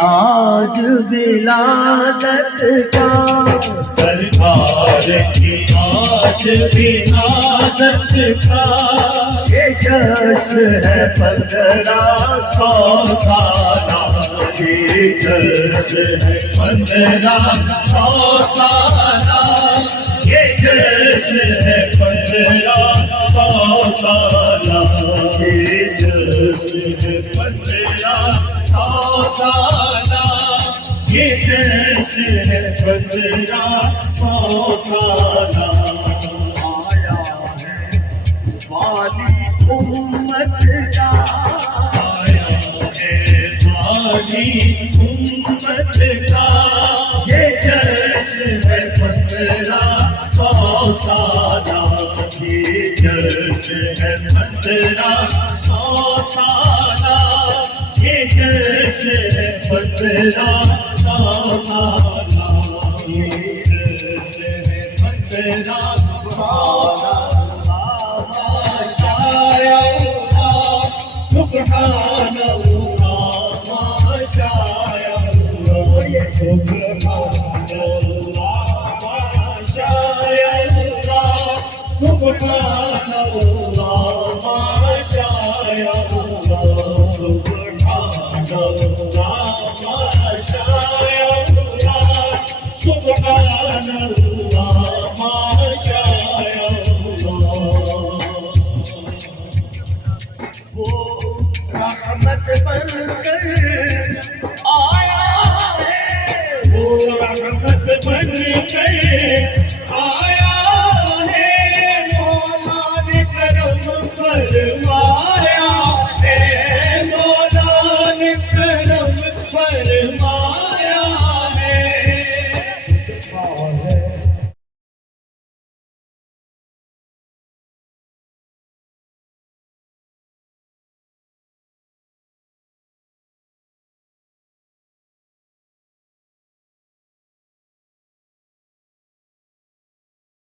آج ولادت کا، سرکار کی آج ولادت کا، یہ جشن ہے 1500 سالہ، یہ جشن ہے 1500 سالہ، یہ جشن ہے 1500 سالہ، یہ جشن ہے 1500 سالہ، یہ جشن ہے 1500 سالہ۔ آیا ہے والی امت کا، آیا ہے والی امت کا، یہ جشن ہے 1500 سالہ، یہ جشن ہے 1500 سالہ، یہ جشن ہے 1500 سالہ، یہ جشن ہے 1500 سالہ۔ سبحان اللہ، ماشاء اللہ، سبحان اللہ، ماشاء اللہ، سبحان اللہ، ماشاء اللہ، سبحان اللہ، ماشاء اللہ، سبحان اللہ، ماشاء اللہ۔ وہ رحمت بن کر آیا ہے، وہ رحمت بن